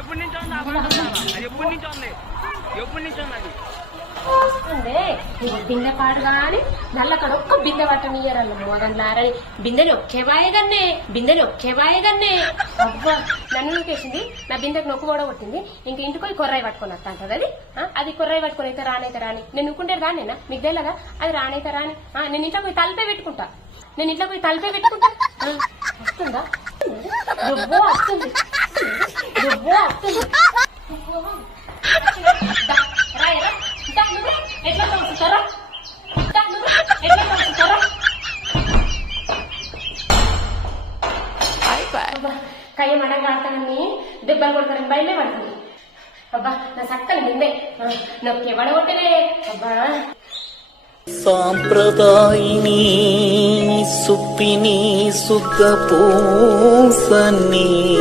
ఎప్పటి నుంచో ఉంది అది ఎప్పటి నుంచో ఉంది అది వస్తుందే బిందె పాడు కానీ నల్లక్కడ ఒక్క బిందె పట్టనియరన్న మోదన్లారని బిందెలు ఒక్కేవాయగన్నే అబ్బా నన్ను నొక్కేసింది. నా బిందెకు నొక్కు కూడా కొట్టింది. ఇంక ఇంటికి పోయి కొర్రాయి పట్టుకుని వస్తా అంటది. అది కొర్రాయి పట్టుకుని అయితే రాని నేను నుక్కుంటే రానేనా మీకు తెలియదా? అది రానైతే రాని నేను ఇంట్లో పోయి తలపే పెట్టుకుంటా. వస్తుందా? వస్తుంది కయ్య మడంగా ఆడతానని దెబ్బలు కొడతానని బయలే పడుతుంది. అబ్బా నా సక్కని ముందే నొక్కి వడగొట్టలే. అబ్బా సాంప్రదాయిని సుప్పిని సుఖ పూసని